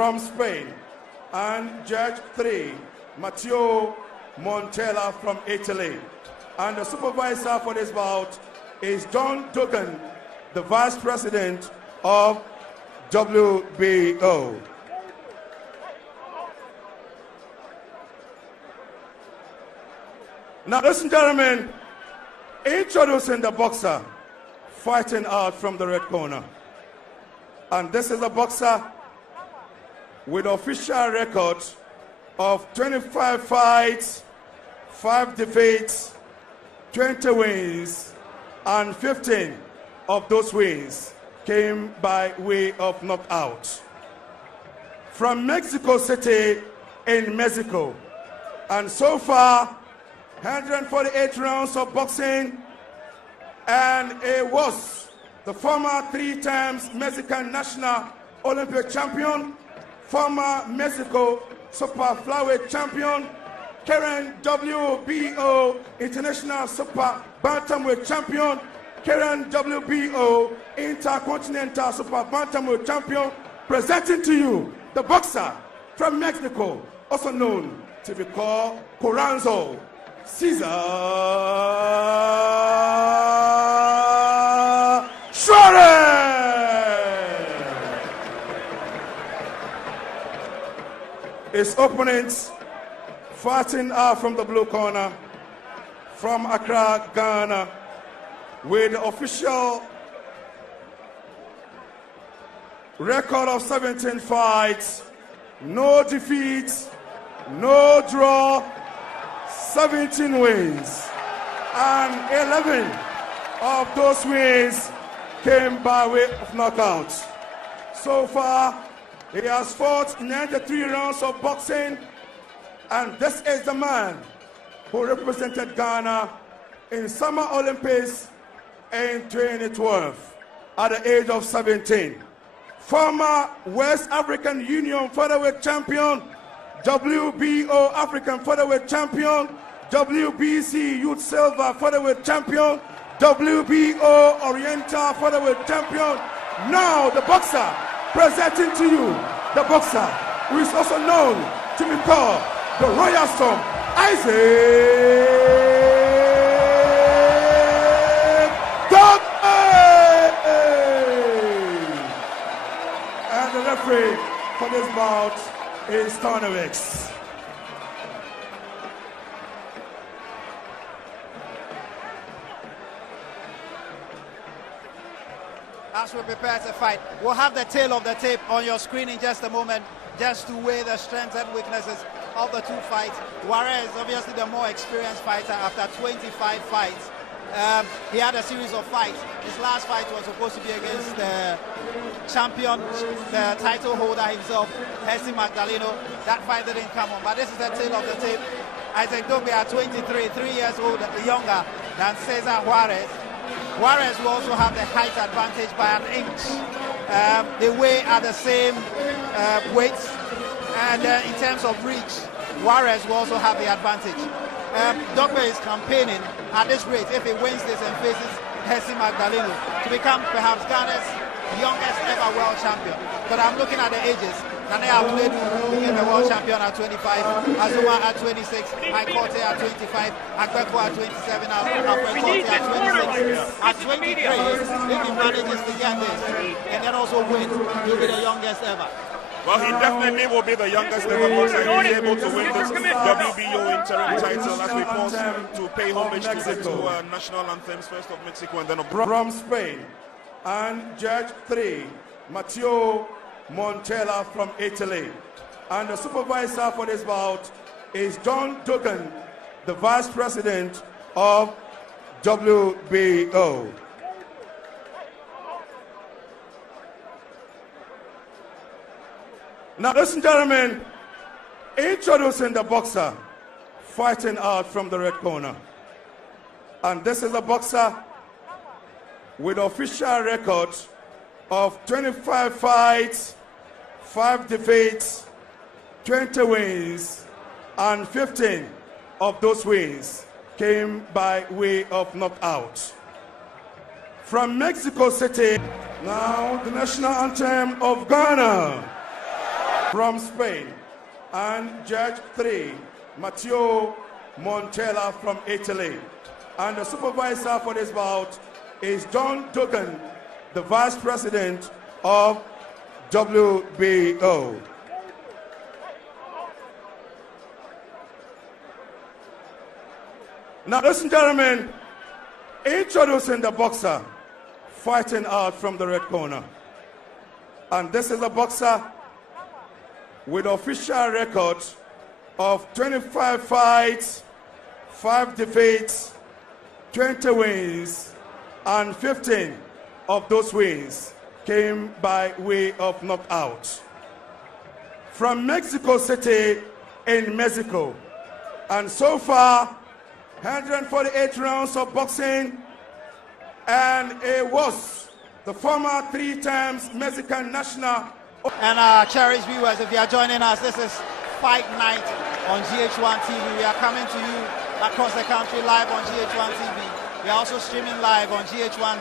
from Spain, and Judge 3, Matteo Montella from Italy. And the supervisor for this bout is John Dugan, the Vice President of WBO. Now, ladies and gentlemen, introducing the boxer fighting out from the red corner. And this is a boxer with official record of 25 fights, 5 defeats, 20 wins, and 15 of those wins came by way of knockout. From Mexico City in Mexico. And so far, 148 rounds of boxing, and it was the former 3 times Mexican national Olympic champion, former Mexico super flyweight champion, current WBO international super bantamweight champion, current WBO intercontinental super bantamweight champion, presenting to you the boxer from Mexico, also known to be called Coranzo, Cesar Juarez. His opponents fighting out from the blue corner, from Accra, Ghana, with the official record of 17 fights, no defeats, no draw, 17 wins, and 11 of those wins came by way of knockout. So far, he has fought 93 rounds of boxing, and this is the man who represented Ghana in Summer Olympics in 2012 at the age of 17. Former West African Union featherweight champion, WBO African featherweight champion, WBC Youth Silver featherweight champion, WBO Oriental featherweight champion. Now the boxer presenting to you the boxer who is also known to be called the Royal Storm, Isaac Dogboe. And the referee for this bout is Tornavix. As we prepare to fight, we'll have the tail of the tape on your screen in just a moment, just to weigh the strengths and weaknesses of the 2 fights. Juarez, obviously the more experienced fighter after 25 fights. He had a series of fights. His last fight was supposed to be against the champion, the title holder himself, Hesi Magdaleno. That fight didn't come on, but this is the tail of the tape. Isaac Dogboe at 23, 3 years old, younger than Cesar Juarez. Juarez will also have the height advantage by an inch. They weigh at the same weights, and in terms of reach, Juarez will also have the advantage. Dogboe is campaigning at this rate, if he wins this and faces Hesi Magdaleno, to become perhaps Ghana's youngest ever world champion. But I'm looking at the ages. Nane Abdullah became a world champion at 25, Azuma at 26, Aikote at 25, Akbeko at 27, Akbeko at 26. At 23, if he manages to get this and then also win, he'll be the youngest ever. Well, he definitely will be the youngest ever boxer. He's able to win this WBO interim title as we pause to pay homage to the 2 national anthems, first of Mexico and then of from Spain, and Judge 3, Matteo Montella from Italy. And the supervisor for this bout is John Dugan, the Vice President of WBO. Now, ladies and gentlemen, introducing the boxer fighting out from the red corner. And this is a boxer with official record of 25 fights, 5 defeats, 20 wins, and 15 of those wins came by way of knockout. From Mexico City, now the national anthem of Ghana. from Spain, and Judge 3, Matteo Montella from Italy. And the supervisor for this bout is John Dugan, the Vice President of WBO. Now, ladies and gentlemen, introducing the boxer fighting out from the red corner. And this is a boxer with official record of 25 fights, 5 defeats, 20 wins, and 15 of those wins came by way of knockout. From Mexico City in Mexico. And so far, 148 rounds of boxing, and it was the former 3 times Mexican national. And cherished viewers, if you are joining us, this is Fight Night on GH1 TV. We are coming to you across the country live on GH1 TV. We are also streaming live on gh1.com,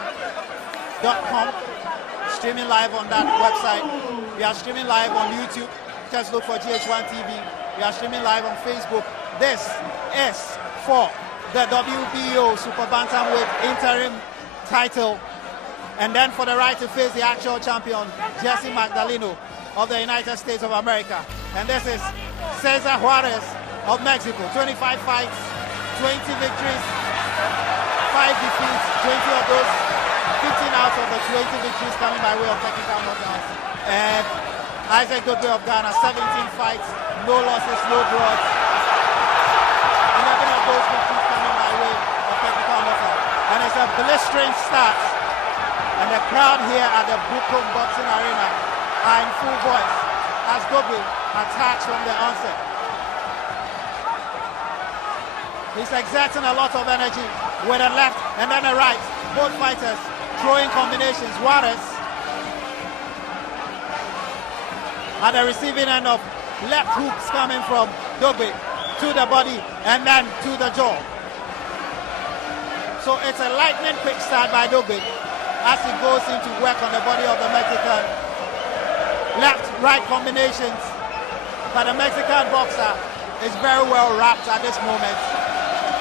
streaming live on that website. We are streaming live on YouTube. Just look for GH1 TV. We are streaming live on Facebook. This is for the WBO Super Bantamweight Interim title, and then for the right to face the actual champion, Jesse Magdaleno of the United States of America. And this is Cesar Juarez of Mexico. 25 fights, 20 victories, 5 defeats, 20 of those, 15 out of the 20 victories coming by way of technical knockouts. And Isaac Dogboe of Ghana, 17 fights, no losses, no draws. 11 of those victories coming by way of technical knockout. And it's a blistering start. And the crowd here at the Bukom Boxing Arena are in full voice as Dogboe attacks from the onset. He's exerting a lot of energy with a left and then a right. Both fighters throwing combinations. Juarez at the receiving end of left hooks coming from Dogboe to the body and then to the jaw. So it's a lightning quick start by Dogboe as he goes in to work on the body of the Mexican. Left-right combinations, but the Mexican boxer is very well wrapped at this moment,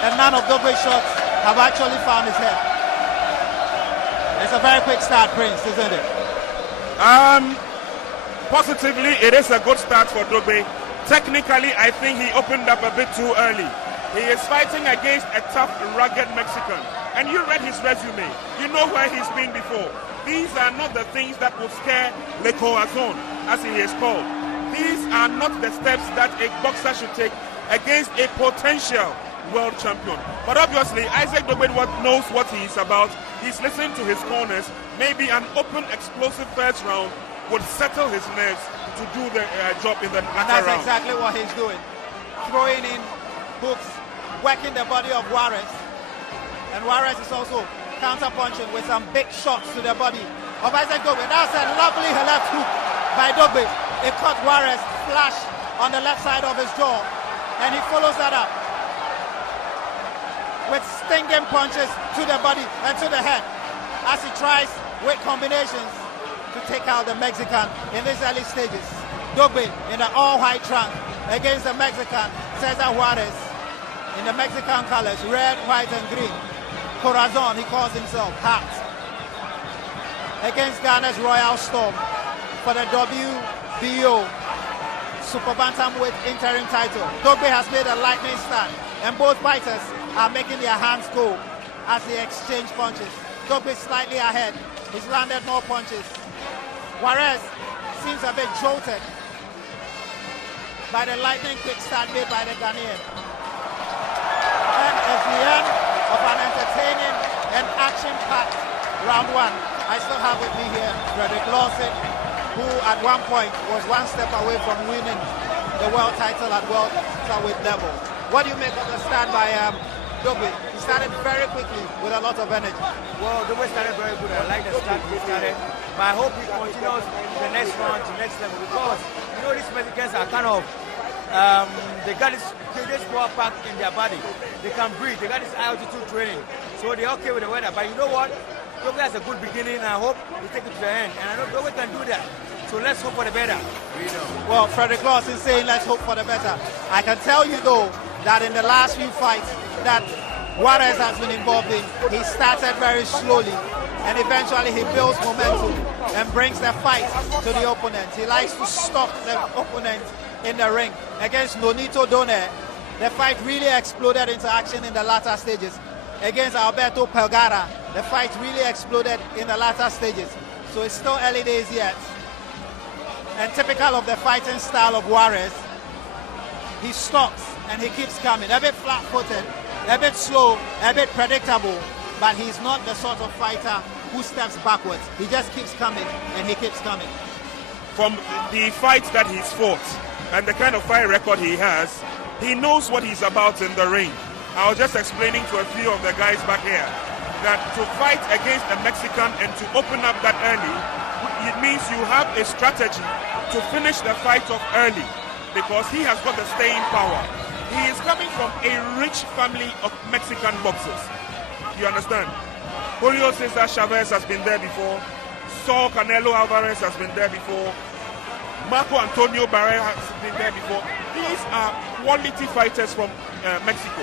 and none of Dogboe's shots have actually found his head. It's a very quick start, Prince, isn't it? Positively, it is a good start for Dogboe. Technically, I think he opened up a bit too early. He is fighting against a tough, rugged Mexican. And you read his resume. You know where he's been before. These are not the things that will scare Le Corazon, as he is called. These are not the steps that a boxer should take against a potential world champion. But obviously, Isaac Dogboe knows what he is about. He's listening to his corners. Maybe an open, explosive first round would settle his nerves to do the job in the latter round. That's exactly what he's doing. Throwing in hooks, working the body of Juarez. And Juarez is also counter-punching with some big shots to the body of Isaac Dogboe. That's a lovely left hook by Dogboe. It caught Juarez flash on the left side of his jaw. And he follows that up with stinging punches to the body and to the head as he tries with combinations to take out the Mexican in these early stages. Dogboe in the all-white trunk against the Mexican Cesar Juarez in the Mexican colors, red, white, and green. Corazon, he calls himself, hat. Against Ghana's Royal Storm for the WBO Super Bantamweight Interim title. Dogboe has made a lightning start, and both fighters are making their hands go as they exchange punches. Dogboe slightly ahead. He's landed more punches. Juarez seems a bit jolted by the lightning quick start made by the Ghanaian. And it's the end of an entertaining and action-packed round one. I still have with me here Frederick Lawson, who at one point was one step away from winning the world title at welterweight level. What do you make of the start by Dogboe? He started very quickly with a lot of energy. Well, Dogboe started very good. I like the start he started. But I hope he continues the next round to next level, because you know these Mexicans are kind of they got this power pack in their body. They can breathe. They got this altitude training, so they're okay with the weather. But you know what? Dogboe has a good beginning, and I hope he take it to the end. And I know Dogboe can do that. So let's hope for the better. Well, Frederick Laws is saying let's hope for the better. I can tell you though that in the last few fights that Juarez has been involved in, he started very slowly and eventually he builds momentum and brings the fight to the opponent. He likes to stalk the opponent in the ring. Against Nonito Done, the fight really exploded into action in the latter stages. Against Alberto Pelgara, the fight really exploded in the latter stages. So it's still early days yet. And typical of the fighting style of Juarez, he stalks and he keeps coming. A bit flat-footed, a bit slow, a bit predictable, but he's not the sort of fighter who steps backwards. He just keeps coming and he keeps coming. From the fights that he's fought and the kind of fight record he has, he knows what he's about in the ring. I was just explaining to a few of the guys back here that to fight against a Mexican and to open up that early, it means you have a strategy to finish the fight off early because he has got the staying power. He is coming from a rich family of Mexican boxers. You understand? Julio Cesar Chavez has been there before. Saul Canelo Alvarez has been there before. Marco Antonio Barrera has been there before. These are quality fighters from Mexico.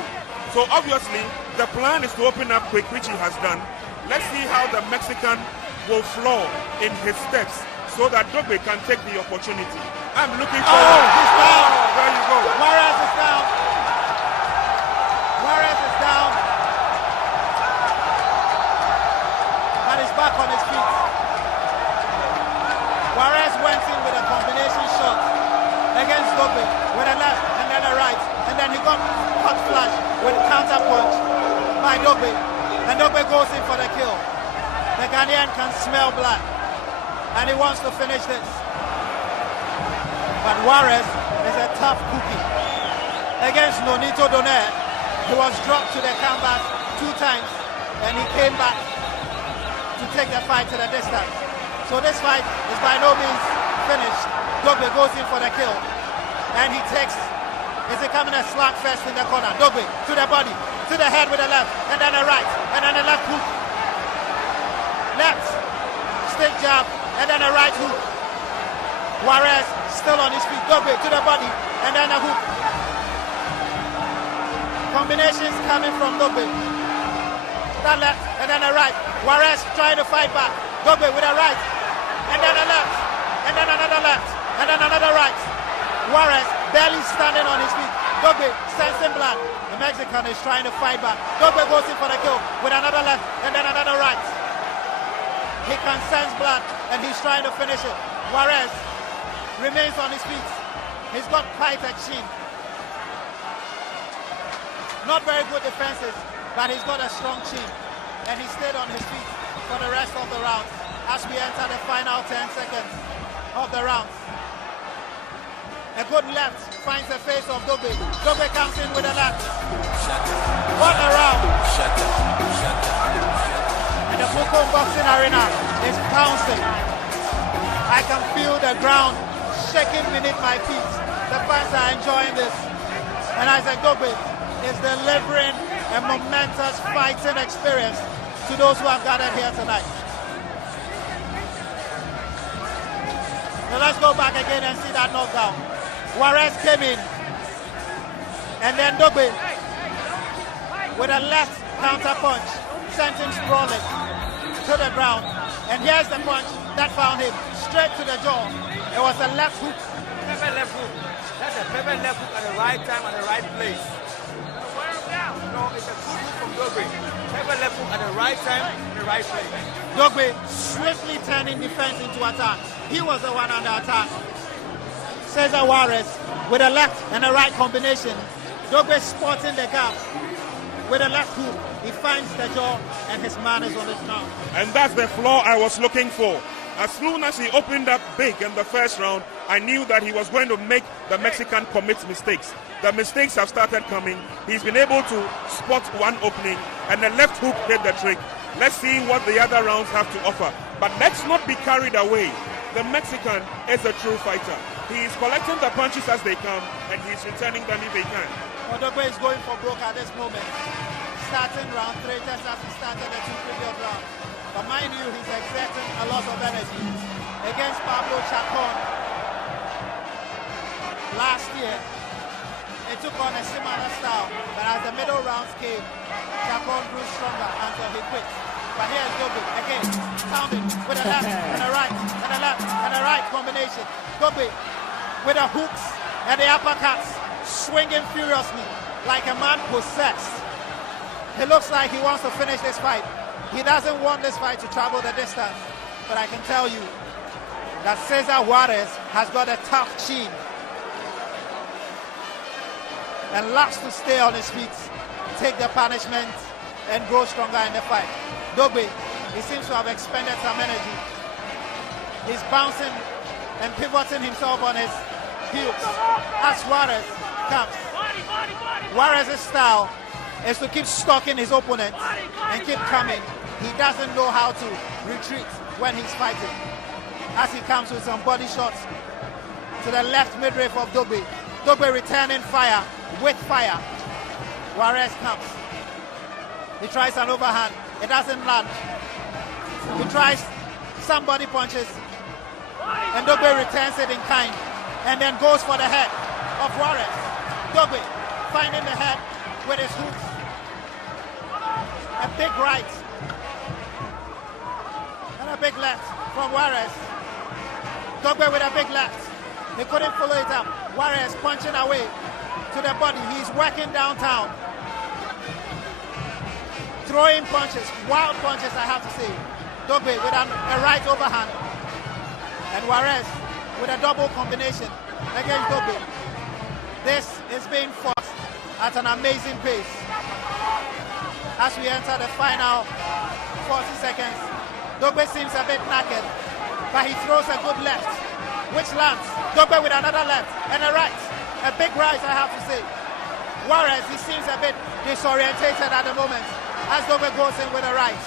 So obviously, the plan is to open up quick, which he has done. Let's see how the Mexican will flow in his steps so that Dogboe can take the opportunity. I'm looking forward. Oh, he's down. There you go. Juarez is down. Juarez is down. And he's back on his feet. Juarez went in with a combination shot against Dogboe with a left and then a right. And then he got hot flash with a counter punch by Dogboe. And Dogboe goes in for the kill. The Ghanaian can smell blood. And he wants to finish this. But Juarez is a tough cookie. Against Nonito Done, he was dropped to the canvas 2 times. And he came back to take the fight to the distance. So this fight is by no means finished. Dogboe goes in for the kill. And he takes, is it coming a slap fest in the corner? Dogboe to the body, to the head with a left, and then a right, and then a left hook. Left, stick jab, and then a right hook. Juarez still on his feet. Dogboe to the body, and then a hook. Combinations coming from Dogboe. That left, and then a right. Juarez trying to fight back. Dogboe with a right, and then a left, and then another left, and then another right. Juarez barely standing on his feet. Dogboe sensing blood. The Mexican is trying to fight back. Dogboe goes in for the kill with another left and then another right. He can sense blood and he's trying to finish it. Juarez remains on his feet. He's got quite a chin. Not very good defenses, but he's got a strong chin. And he stayed on his feet for the rest of the round as we enter the final 10 seconds of the round. A good left finds the face of Dogboe. Dogboe comes in with a left. What a round. And the Bukom boxing arena is bouncing. I can feel the ground shaking beneath my feet. The fans are enjoying this. And Isaac Dogboe is delivering a momentous fighting experience to those who have gathered here tonight. Now let's go back again and see that knockdown. Juarez came in, and then Dogboe with a left counter punch sent him sprawling to the ground. And here's the punch that found him straight to the jaw. It was a left hook. Pepper left hook. That's a pepper left hook at the right time and the right place. No, it's a good hook from Dogboe. Pepper left hook at the right time and the right place. Dogboe swiftly turning defense into attack. He was the one under attack. Cesar Juarez with a left and a right combination. Dogboe spotting the gap with a left hook. He finds the jaw and his man is on his mouth. And that's the flaw I was looking for. As soon as he opened up big in the first round, I knew that he was going to make the Mexican commit mistakes. The mistakes have started coming. He's been able to spot one opening and the left hook did the trick. Let's see what the other rounds have to offer. But let's not be carried away. The Mexican is a true fighter. He is collecting the punches as they come and he's returning them if he can. Well, Dogboe is going for broke at this moment. Starting round 3 just as he started the 2 previous rounds. But mind you, he's exerting a lot of energy. against Pablo Chacon last year. It took on a similar style, but as the middle rounds came, Chacon grew stronger until he quit. But here's Dogboe again, pounding with a left and a right and a left and a right combination. Dogboe with the hooks and the uppercuts, swinging furiously like a man possessed. He looks like he wants to finish this fight. He doesn't want this fight to travel the distance. But I can tell you that Cesar Juarez has got a tough chin and loves to stay on his feet, take the punishment, and grow stronger in the fight. Dogboe, he seems to have expended some energy. He's bouncing and pivoting himself on his heels as Juarez comes. Juarez's style is to keep stalking his opponent and keep coming. He doesn't know how to retreat when he's fighting. As he comes with some body shots to the left midriff of Dogboe. Dogboe returning fire with fire. Juarez comes. He tries an overhand. It doesn't land. He tries some body punches. And Dogboe returns it in kind. And then goes for the head of Juarez. Dogboe finding the head with his hooks. A big right. And a big left from Juarez. Dogboe with a big left. He couldn't follow it up. Juarez punching away to the body. He's working downtown. Throwing punches, wild punches, I have to say. Dogboe with a right overhand. And Juarez with a double combination against Dogboe. This is being fought at an amazing pace. As we enter the final 40 seconds, Dogboe seems a bit knackered, but he throws a good left, which lands. Dogboe with another left and a right. A big right, I have to say. Juarez, he seems a bit disorientated at the moment as Dogboe goes in with a right.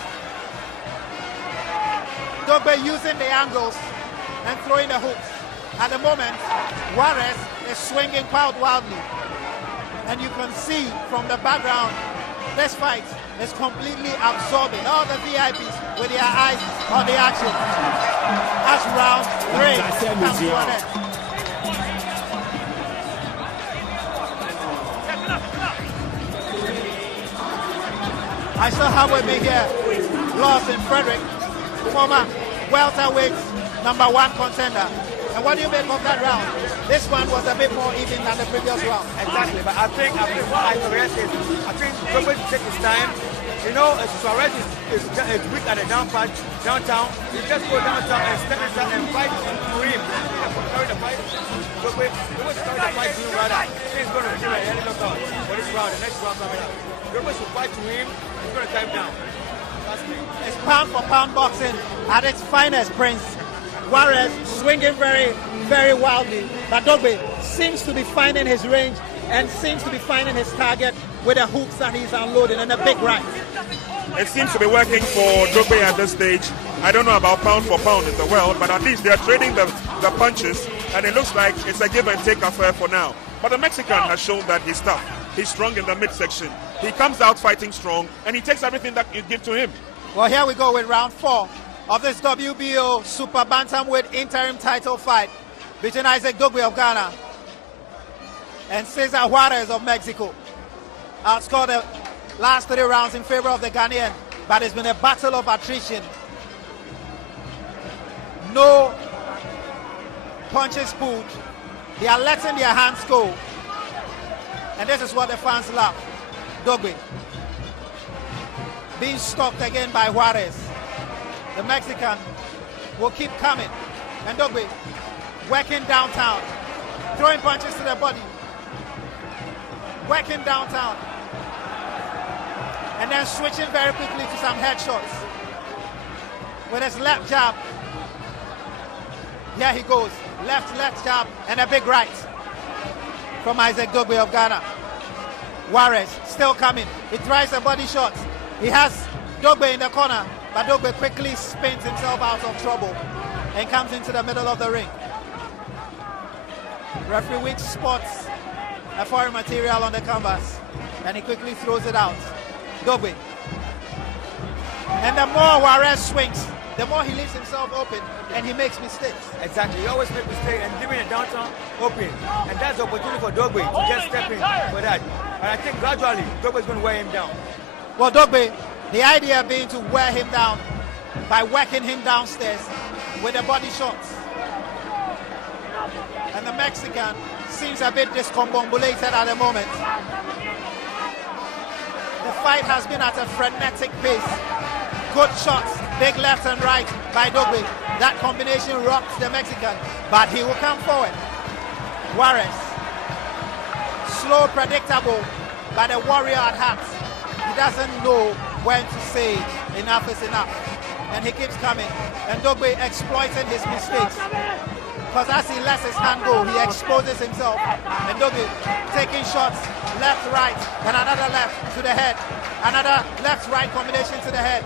Dogboe using the angles and throwing the hooks. At the moment, Juarez is swinging quite wildly. And you can see from the background, this fight is completely absorbing all the VIPs with their eyes on the action. As round 3 comes to an end. I still have with me here Lawson Frederick, former welterweight #1 contender. And what do you make of that round? This one was a bit more even than the previous round. Exactly, but I think what I think Dogboe to take his time. You know, Juarez is weak at the downtown. He just go downtown and step inside and fight to him. Carry the fight. Dogboe to carry the fight to him rather. He's going to give a early knockout for this round, the next round coming up. Dogboe should fight to him. He's going to time down. That's me. It's pound for pound boxing at its finest, Prince. Juarez swinging very, very wildly, but Dogboe seems to be finding his range and seems to be finding his target with the hooks that he's unloading and a big right. It seems to be working for Dogboe at this stage. I don't know about pound for pound in the world, but at least they're trading the punches, and it looks like it's a give and take affair for now. But the Mexican has shown that he's tough. He's strong in the midsection. He comes out fighting strong, and he takes everything that you give to him. Well, here we go with round 4 of this WBO Super Bantamweight interim title fight between Isaac Dogboe of Ghana and Cesar Juarez of Mexico. Outscored the last 3 rounds in favor of the Ghanaian, but it's been a battle of attrition. No punches pulled. They are letting their hands go. And this is what the fans love. Dogboe being stopped again by Juarez. The Mexican will keep coming. And Dogboe working downtown, throwing punches to the body, working downtown, and then switching very quickly to some headshots with his left jab. Here he goes, left jab, and a big right from Isaac Dogboe of Ghana. Juarez still coming. He tries a body shot. He has Dogboe in the corner, but Dogboe quickly spins himself out of trouble and comes into the middle of the ring. Referee Weeks spots a foreign material on the canvas, and he quickly throws it out. Dogboe. And the more Juarez swings, the more he leaves himself open and he makes mistakes. Exactly. He always makes mistakes and leaving the downtown open. And that's the opportunity for Dogboe to just step in for that. And I think gradually, Dogboe is going to wear him down. Well, Dogboe, the idea being to wear him down by working him downstairs with the body shots. And the Mexican seems a bit discombobulated at the moment. The fight has been at a frenetic pace. Good shots, big left and right by Dogboe. That combination rocks the Mexican, but he will come forward. Juarez, slow, predictable, but a warrior at heart. He doesn't know when to say enough is enough. And he keeps coming. And Dogboe exploiting his mistakes. Because as he lets his hand go, he exposes himself. And Dogboe taking shots left, right, and another left to the head. Another left-right combination to the head.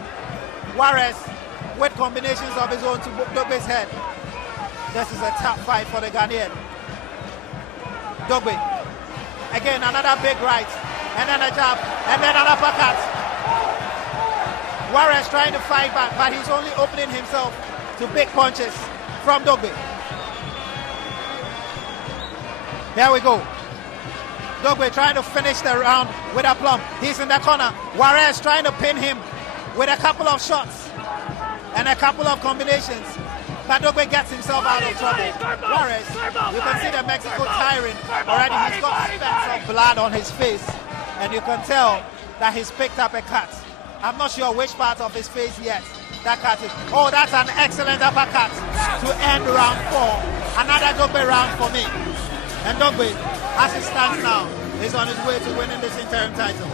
Juarez with combinations of his own to Dogboe's head. This is a tough fight for the Ghanaian. Dogboe. Again, another big right. And then a jab. And then an uppercut. Juarez trying to fight back, but he's only opening himself to big punches from Dogboe. There we go. Dogboe trying to finish the round with a plumb. He's in the corner. Juarez trying to pin him with a couple of shots and a couple of combinations. But Dogboe gets himself out of trouble. Juarez, you can see the Mexico tiring already. He's got specks of blood on his face. And you can tell that he's picked up a cut. I'm not sure which part of his face yet that cut is. Oh, that's an excellent uppercut to end round 4. Another Dogboe round for me. And Dogboe, as it stands now, is on his way to winning this interim title.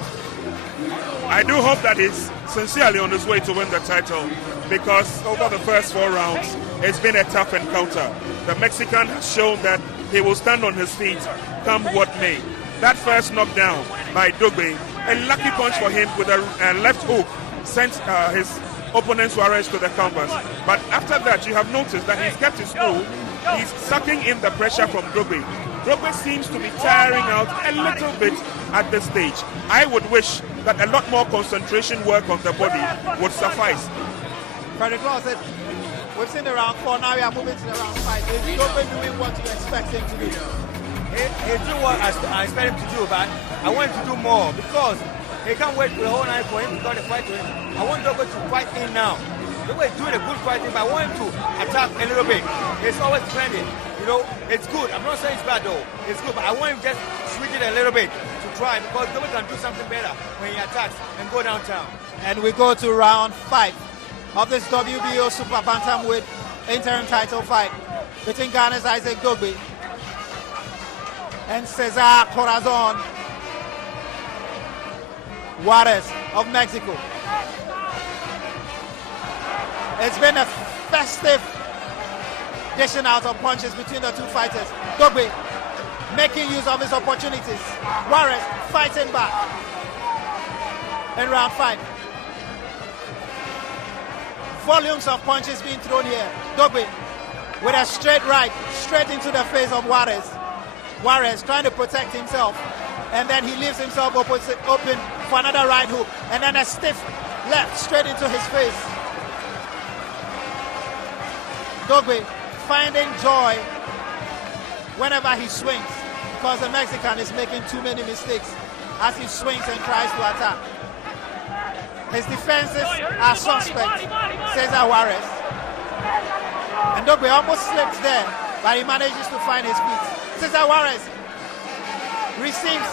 I do hope that he's sincerely on his way to win the title, because over the first 4 rounds, it's been a tough encounter. The Mexican has shown that he will stand on his feet, come what may. That first knockdown by Dogboe, a lucky punch for him with a left hook, sent his opponent Juarez to the canvas. But after that, you have noticed that he's kept his cool. He's sucking in the pressure from Dogboe. Dogboe seems to be tiring out a little bit at this stage. I would wish that a lot more concentration work on the body would suffice. Frederick Law said, we've seen the round 4, now we are moving to the round 5. Is Dogboe doing what you expect him to do? He's doing what I expect him to do, but I want him to do more, because he can't wait for the whole night for him to start the fight to him. I want Dogboe to fight in now. Dogboe is doing a good fighting, but I want him to attack a little bit. He's always defending. You know, it's good. I'm not saying it's bad though. It's good, but I want him just switch it a little bit to try, because Dogboe can do something better when he attacks and go downtown. And we go to round 5 of this WBO Super Bantamweight interim title fight between Ghana's Isaac Dogboe and Cesar Juarez of Mexico. It's been a festive dishing out of punches between the two fighters. Dogboe making use of his opportunities. Juarez fighting back in round 5. Volumes of punches being thrown here. Dogboe with a straight right, straight into the face of Juarez. Juarez trying to protect himself, and then he leaves himself open for another right hook, and then a stiff left straight into his face. Dogboe finding joy whenever he swings, because the Mexican is making too many mistakes as he swings and tries to attack. His defenses are suspect, Cesar Juarez. And Dogboe almost slips there, but he manages to find his feet. Cesar Juarez receives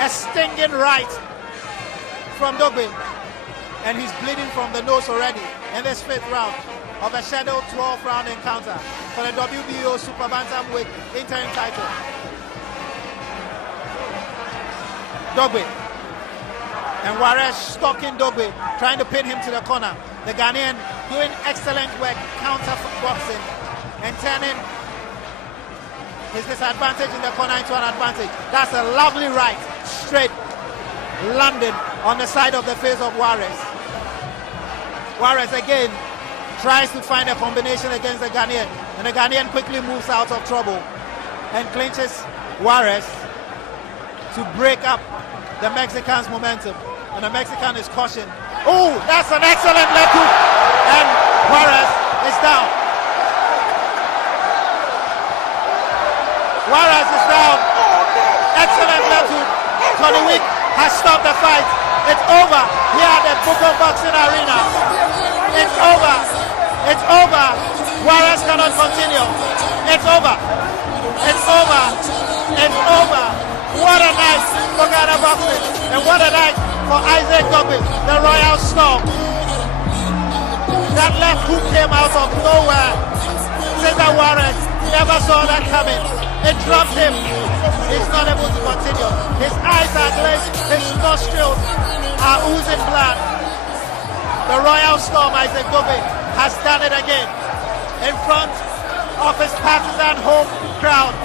a stinging right from Dogboe, and he's bleeding from the nose already in this 5th round of a scheduled 12-round encounter for the WBO Super Bantamweight interim title. Dogboe and Juarez stalking Dogboe, trying to pin him to the corner. The Ghanaian doing excellent work counter boxing and turning his disadvantage in the corner into an advantage. That's a lovely right, straight, landed on the side of the face of Juarez. Juarez again tries to find a combination against the Ghanaian, and the Ghanaian quickly moves out of trouble and clinches Juarez to break up the Mexican's momentum. And the Mexican is cautioned. Oh, that's an excellent left hook. And Juarez is down. Juarez is down. Excellent left hook. Tony Wick has stopped the fight. It's over here at the Bukom Boxing Arena. It's over. It's over. Juarez cannot continue. It's over. It's over. It's over. What a night for Ghana boxing. And what a night for Isaac Dogboe, the Royal Storm. That left hook came out of nowhere. Cesar Juarez never saw that coming. It dropped him. He's not able to continue. His eyes are glazed. His nostrils are oozing blood. The Royal Storm, Isaac Dogboe, has done it again. In front of his partisan home crowd.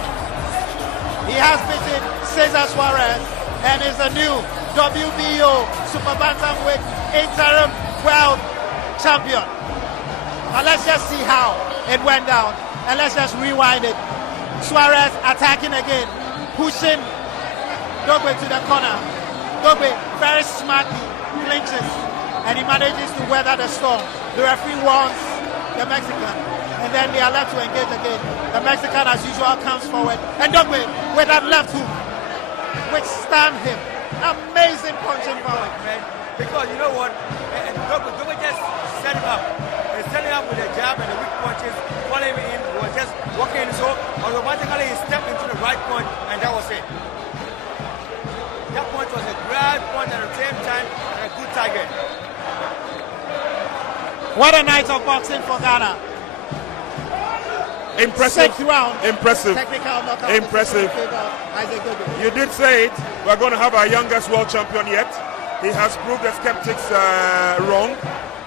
He has beaten Cesar Juarez and is the new WBO Super Bantamweight Interim World Champion. Now let's just see how it went down, and let's just rewind it. Juarez attacking again, pushing Dogboe to the corner. Dogboe very smartly clinches, and he manages to weather the storm. The referee warns the Mexican, and then they are left to engage again. The Mexican, as usual, comes forward, and Dogboe with that left hook withstand him. Amazing punching power, man. Because you know what, Dogboe just set him up. He set him up with a jab and the weak punches, following him in. He was just walking in, so automatically he stepped into the right punch, and that was it. That punch was a great punch at the same time and a good target. What a night of boxing for Ghana. Impressive. 6th round. Impressive. Technical knockout. Impressive. Isaac Dogboe. You did say it. We're going to have our youngest world champion yet. He has proved the skeptics wrong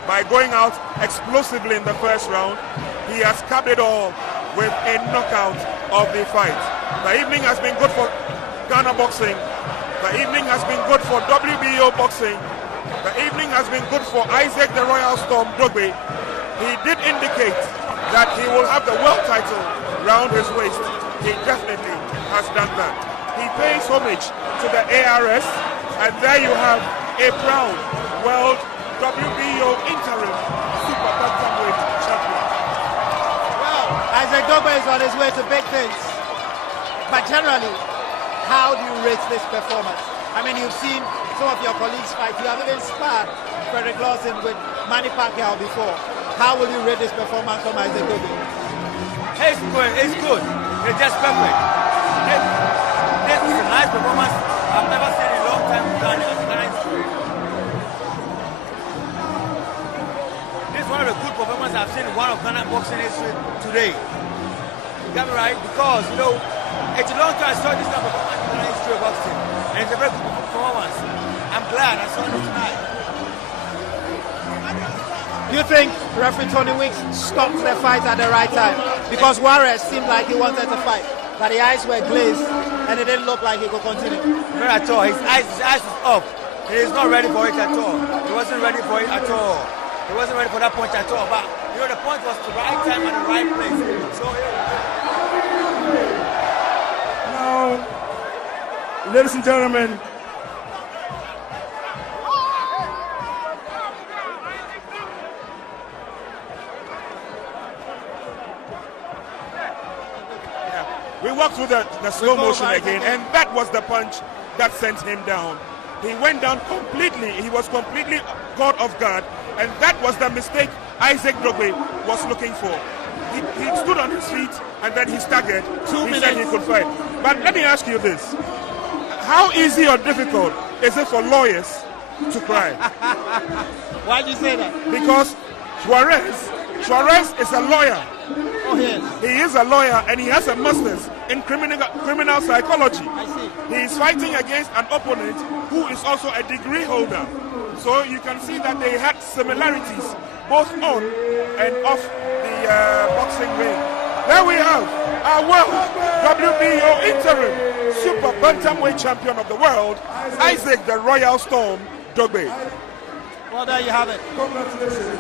by going out explosively in the first round. He has capped it all with a knockout of the fight. The evening has been good for Ghana boxing. The evening has been good for WBO boxing. The evening has been good for Isaac the Royal Storm Dogboe. He did indicate that he will have the world title round his waist. He definitely has done that. He pays homage to the ARS, and there you have a proud world WBO Interim Super Bantamweight champion. Well, Isaac Dogboe is on his way to big things. But generally, how do you rate this performance? I mean, you've seen some of your colleagues fight. You have even sparred Frederick Lawson with Manny Pacquiao before. How will you rate this performance from Isaac Dogboe? It's good. It's good. It's just perfect. This is a nice performance I've never seen in a long time in Ghana history. This is one of the good performances I've seen in one of Ghana boxing history today. You got me right? Because, you know, it's a long time I saw this type of performance in Ghana history of boxing. And it's a very good performance. I'm glad I saw it tonight. Do you think referee Tony Wick stopped the fight at the right time? Because Juarez seemed like he wanted to fight, but the eyes were glazed and it didn't look like he could continue. Not at all. His eyes is off. He is not ready for it at all. He wasn't ready for it at all. He wasn't ready for that punch at all. But you know, the punch was the right time and the right place. So Now, ladies and gentlemen, we walk through the slow motion again, and that was the punch that sent him down. He went down completely. He was completely caught off guard, and that was the mistake Isaac Dogboe was looking for. He stood on his feet, and then he staggered. 2 minutes. He said he could fight. But let me ask you this. How easy or difficult is it for lawyers to cry? Why do you say that? Because Juarez is a lawyer. Oh, yes. He is a lawyer, and he has a master's in criminal psychology. I see. He is fighting against an opponent who is also a degree holder. So you can see that they had similarities both on and off the boxing ring. There we have our world WBO Interim Super Bantamweight Champion of the world, Isaac the Royal Storm Dogboe. Well, there you have it.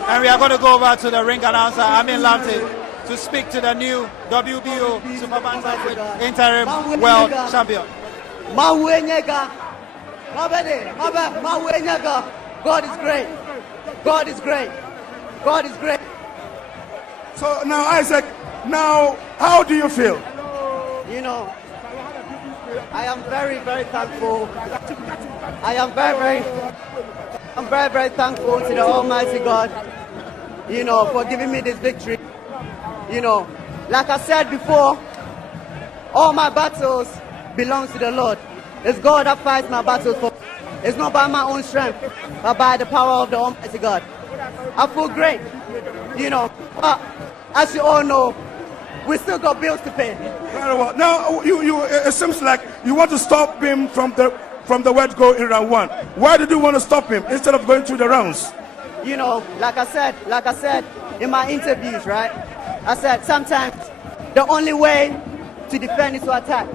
And we are going to go over to the ring announcer, Amin Lamte, to speak to the new WBO Super Bantamweight Interim World Champion. God is great. God is great. God is great. So now, Isaac, now how do you feel? You know, I am very, very thankful. I'm very, very thankful to the Almighty God, you know, for giving me this victory. You know, like I said before, all my battles belong to the Lord. It's God that fights my battles for me. It's not by my own strength, but by the power of the Almighty God. I feel great, you know, but as you all know, we still got bills to pay. Very well. Now, it seems like you want to stop him from the word go in round 1. Why did you want to stop him instead of going through the rounds? You know, like I said in my interviews, right? I said sometimes the only way to defend is to attack.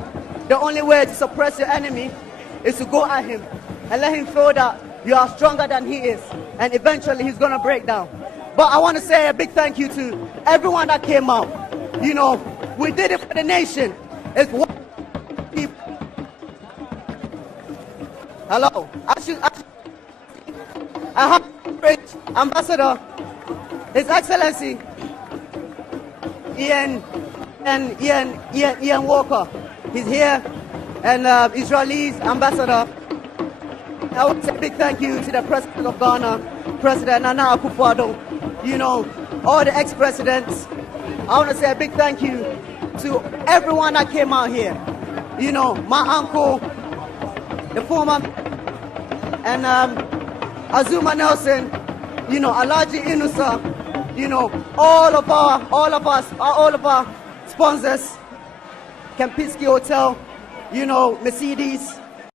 The only way to suppress your enemy is to go at him and let him feel that you are stronger than he is, and eventually he's gonna break down. But I want to say a big thank you to everyone that came out. You know, we did it for the nation. It's one people. Hello. I have great Ambassador, His Excellency Ian Walker. He's here, and Israel's ambassador. I want to say a big thank you to the President of Ghana, President Nana Akufo-Addo. You know, all the ex-presidents. I want to say a big thank you to everyone that came out here. You know, my uncle, the former, and Azuma Nelson, you know, Alaji Inusa, you know, all of our sponsors, Kempinski Hotel, you know, Mercedes,